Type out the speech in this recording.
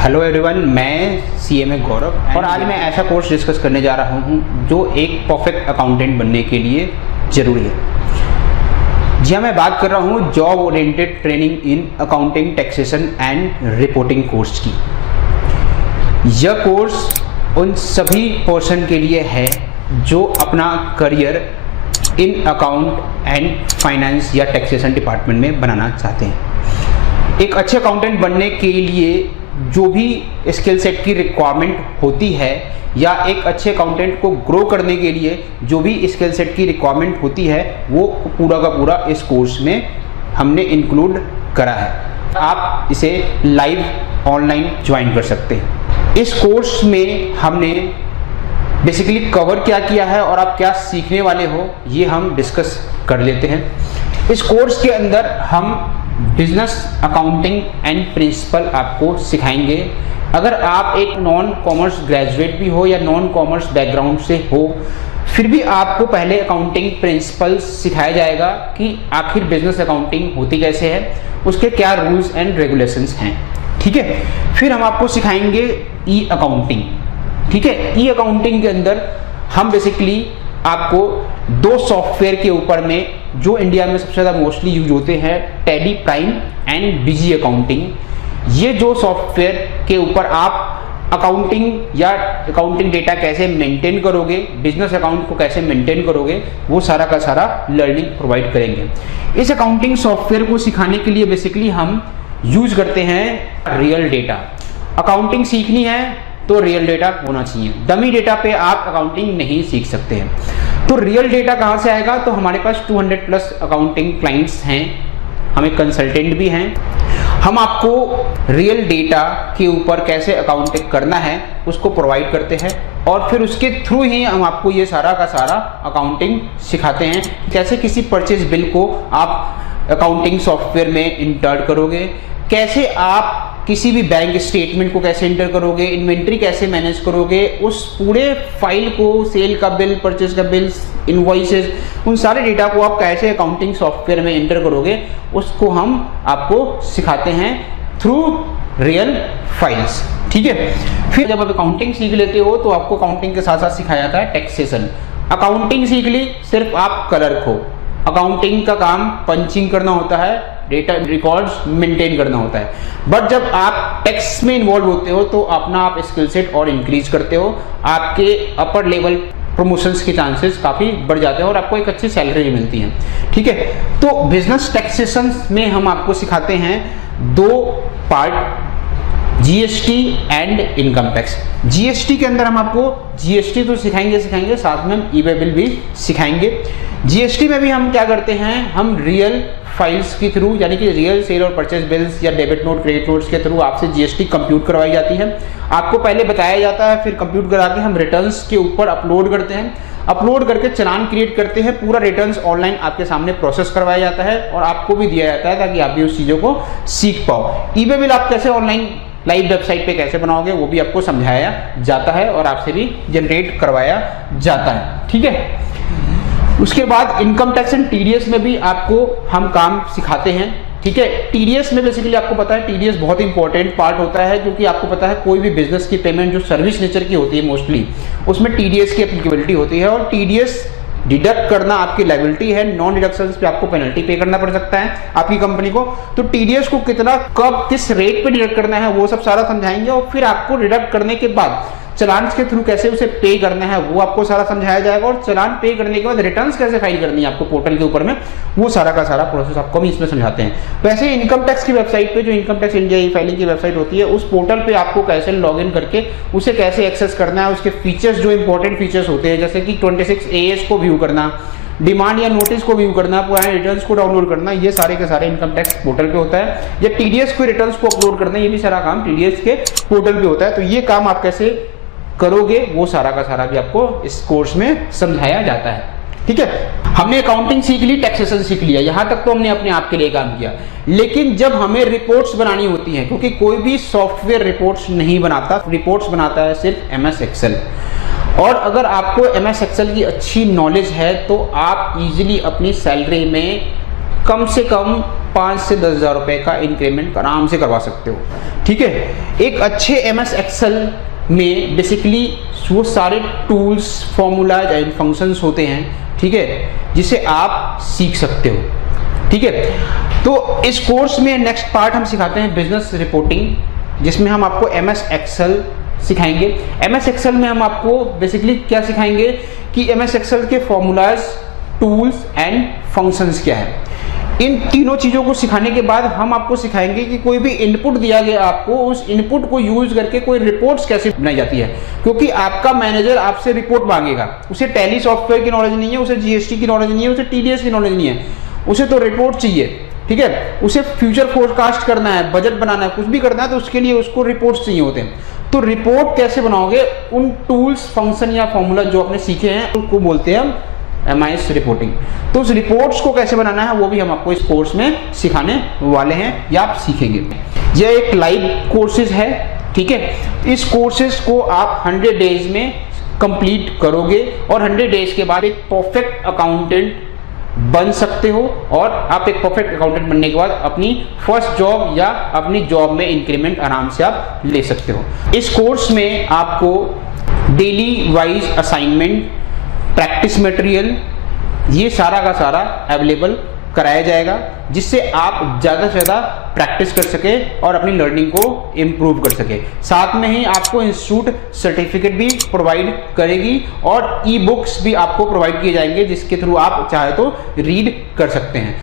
Hello everyone, मैं CMA गौरव और आज मैं ऐसा कोर्स डिस्कस करने जा रहा हूं जो एक परफेक्ट अकाउंटेंट बनने के लिए ज़रूरी है। जी हाँ, मैं बात कर रहा हूं job oriented training in accounting, taxation and reporting course की। यह कोर्स उन सभी पर्सन के लिए है जो अपना career in account and finance या टैक्सेशन डिपार्टमेंट में बनाना चाहते हैं। एक अच्छे अकाउंटेंट बनने के लिए जो भी स्किल सेट की रिक्वायरमेंट होती है या एक अच्छे अकाउंटेंट को ग्रो करने के लिए जो भी स्किल सेट की रिक्वायरमेंट होती है वो पूरा का पूरा इस कोर्स में हमने इंक्लूड करा है। आप इसे लाइव ऑनलाइन ज्वाइन कर सकते हैं। इस कोर्स में हमने बेसिकली कवर क्या किया है और आप क्या सीखने वाले हो ये हम डिस्कस कर लेते हैं। इस कोर्स के अंदर हम बिजनेस अकाउंटिंग एंड प्रिंसिपल आपको सिखाएंगे। अगर आप एक नॉन कॉमर्स ग्रेजुएट भी हो या नॉन कॉमर्स बैकग्राउंड से हो, फिर भी आपको पहले अकाउंटिंग प्रिंसिपल सिखाया जाएगा कि आखिर बिजनेस अकाउंटिंग होती कैसे है, उसके क्या रूल्स एंड रेगुलेशंस हैं। ठीक है, फिर हम आपको सिखाएंगे ई अकाउंटिंग। ठीक है, ई अकाउंटिंग के अंदर हम बेसिकली आपको दो सॉफ्टवेयर के ऊपर में जो इंडिया में सबसे ज़्यादा मोस्टली यूज होते हैं, Tally Prime and BG accounting, ये जो सॉफ्टवेयर के ऊपर आप अकाउंटिंग या अकाउंटिंग डेटा कैसे मेंटेन करोगे, बिजनेस अकाउंट को कैसे मेंटेन करोगे, वो सारा का सारा लर्निंग प्रोवाइड करेंगे। इस अकाउंटिंग सॉफ्टवेयर को सिखाने के लिए बेसिकली हम यूज करते हैं रियल डेटा। अकाउंटिंग सीखनी है तो रियल डेटा होना चाहिए। डमी डेटा पे आप अकाउंटिंग नहीं सीख सकते हैं। तो रियल डेटा कहाँ से आएगा? तो हमारे पास 200 प्लस अकाउंटिंग क्लाइंट्स हैं, हमें कंसल्टेंट भी हैं। हम आपको रियल डेटा के ऊपर कैसे अकाउंटिंग करना है उसको प्रोवाइड करते हैं और फिर उसके थ्रू ही हम आपको ये सारा का सारा अकाउंटिंग सिखाते हैं। कैसे किसी परचेज बिल को आप अकाउंटिंग सॉफ्टवेयर में इंटर करोगे, कैसे आप किसी भी बैंक स्टेटमेंट को कैसे इंटर करोगे, इन्वेंट्री कैसे मैनेज करोगे, उस पूरे फाइल को, सेल का बिल, परचेज का बिल, इनवॉइसेस, उन सारे डेटा को आप कैसे अकाउंटिंग सॉफ्टवेयर में इंटर करोगे, उसको हम आपको सिखाते हैं थ्रू रियल फाइल्स। ठीक है, फिर जब आप अकाउंटिंग सीख लेते हो तो आपको अकाउंटिंग के साथ साथ सिखाया जाता है टैक्सेशन। अकाउंटिंग सीख ली, सिर्फ आप क्लर्क हो। अकाउंटिंग का काम पंचिंग करना होता है, डेटा रिकॉर्ड्स मेंटेन करना होता है। बट जब आप टैक्स में इन्वॉल्व होते हो तो अपना आप स्किल सेट और इंक्रीज करते हो, आपके अपर लेवल प्रमोशंस के चांसेस काफ़ी बढ़ जाते हैं और आपको एक अच्छी सैलरी भी मिलती है। ठीक है, तो बिजनेस टैक्सेशन में हम आपको सिखाते हैं दो part, GST and income tax. GST के अंदर हम आपको GST तो सिखाएंगे, साथ में हम ई-वे बिल भी सिखाएंगे। GST में भी हम क्या करते हैं, हम रियल फाइल्स के थ्रू, यानी कि रियल सेल और परचेज बिल्स या डेबिट नोट, क्रेडिट नोट्स के थ्रू आपसे GST कंप्यूट करवाई जाती है। आपको पहले बताया जाता है, फिर कंप्यूट करा के हम रिटर्न्स के ऊपर अपलोड करते हैं। अपलोड करके चालान क्रिएट करते हैं, पूरा रिटर्न्स ऑनलाइन आपके सामने प्रोसेस करवाया जाता है और आपको भी दिया जाता है ताकि आप भी उस चीज़ों को सीख पाओ। ई-वे बिल आप कैसे ऑनलाइन लाइव वेबसाइट पे कैसे बनाओगे वो भी आपको समझाया जाता है और आपसे भी जनरेट करवाया जाता है। ठीक है, उसके बाद इनकम टैक्स एंड TDS में भी आपको हम काम सिखाते हैं। ठीक है, TDS में बेसिकली आपको पता है TDS बहुत इंपॉर्टेंट पार्ट होता है, क्योंकि आपको पता है कोई भी बिजनेस की पेमेंट जो सर्विस नेचर की होती है मोस्टली, उसमें TDS की एप्लीकेबिलिटी होती है और TDS डिडक्ट करना आपकी लायबिलिटी है। नॉन डिडक्शंस पे आपको पेनल्टी पे करना पड़ सकता है आपकी कंपनी को। तो TDS को कितना, कब, किस रेट पे डिडक्ट करना है वो सब सारा समझाएंगे और फिर आपको डिडक्ट करने के बाद चालान के थ्रू कैसे उसे पे करना है वो आपको सारा समझाया जाएगा और चालान पे करने के बाद रिटर्न्स कैसे फाइल करनी है आपको पोर्टल के ऊपर में, वो सारा का सारा प्रोसेस आपको हम इसमें समझाते हैं। वैसे इनकम टैक्स की वेबसाइट पे, जो इनकम टैक्स इंडिया ई फाइलिंग की वेबसाइट होती है, उस पोर्टल पे आपको कैसे लॉगिन करके उसे कैसे एक्सेस करना है, उसके फीचर्स, जो इंपॉर्टेंट फीचर्स होते हैं जैसे कि 26AS को व्यू करना, डिमांड या नोटिस को व्यू करना, पुराने रिटर्न्स को डाउनलोड करना, ये सारे के सारे इनकम टैक्स पोर्टल पे होता है। या TDS को रिटर्न्स को अपलोड करना, ये भी सारा काम TDS के पोर्टल पे होता है। तो ये काम आप कैसे करोगे वो सारा का सारा भी आपको इस कोर्स में समझाया जाता है। ठीक है, हमने अकाउंटिंग सीख ली, टैक्सेशन सीख लिया, यहां तक तो हमने अपने आप के लिए काम किया। लेकिन जब हमें रिपोर्ट्स बनानी होती हैं, क्योंकि कोई भी सॉफ्टवेयर रिपोर्ट्स नहीं बनाता, रिपोर्ट्स बनाता है सिर्फ MS Excel। और अगर आपको MS Excel की अच्छी नॉलेज है तो आप इजीली अपनी सैलरी में कम से कम 5 से 10 हज़ार रुपये का इंक्रीमेंट आराम से करवा सकते हो। ठीक है, एक अच्छे MS एक्सेल में बेसिकली वो सारे टूल्स, फॉर्मूलाज एंड फंक्शंस होते हैं, ठीक है, जिसे आप सीख सकते हो। ठीक है, तो इस कोर्स में नेक्स्ट पार्ट हम सिखाते हैं बिजनेस रिपोर्टिंग, जिसमें हम आपको MS एक्सेल सिखाएंगे। MS एक्सेल में हम आपको बेसिकली क्या सिखाएंगे कि MS एक्सेल के फॉर्मूलाज, टूल्स एंड फंक्शंस क्या है। इन तीनों चीज़ों को सिखाने के बाद हम आपको सिखाएंगे कि कोई भी इनपुट दिया गया आपको, उस इनपुट को यूज करके कोई रिपोर्ट्स कैसे बनाई जाती है। क्योंकि आपका मैनेजर आपसे रिपोर्ट मांगेगा, उसे टैली सॉफ्टवेयर की नॉलेज नहीं है, उसे GST की नॉलेज नहीं है, उसे TDS की नॉलेज नहीं है, उसे तो रिपोर्ट चाहिए। ठीक है, उसे फ्यूचर फोरकास्ट करना है, बजट बनाना है, कुछ भी करना है, तो उसके लिए उसको रिपोर्ट्स चाहिए होते हैं। तो रिपोर्ट कैसे बनाओगे, उन टूल्स, फंक्शन या फॉर्मूला जो आपने सीखे हैं उनको बोलते हैं MIS रिपोर्टिंग। तो उस रिपोर्ट्स को कैसे बनाना है वो भी हम आपको इस कोर्स में सिखाने वाले हैं या आप सीखेंगे। यह एक लाइव कोर्सेज है। ठीक है, इस कोर्सेज को आप 100 डेज में कंप्लीट करोगे और 100 डेज के बाद एक परफेक्ट अकाउंटेंट बन सकते हो, और आप एक परफेक्ट अकाउंटेंट बनने के बाद अपनी फर्स्ट जॉब या अपनी जॉब में इंक्रीमेंट आराम से आप ले सकते हो। इस कोर्स में आपको daily wise assignment, practice material, ये सारा का सारा अवेलेबल कराया जाएगा, जिससे आप ज़्यादा से ज़्यादा प्रैक्टिस कर सके और अपनी लर्निंग को इम्प्रूव कर सके। साथ में ही आपको इंस्टीट्यूट सर्टिफिकेट भी प्रोवाइड करेगी और ई बुक्स भी आपको प्रोवाइड किए जाएंगे, जिसके थ्रू आप चाहे तो रीड कर सकते हैं।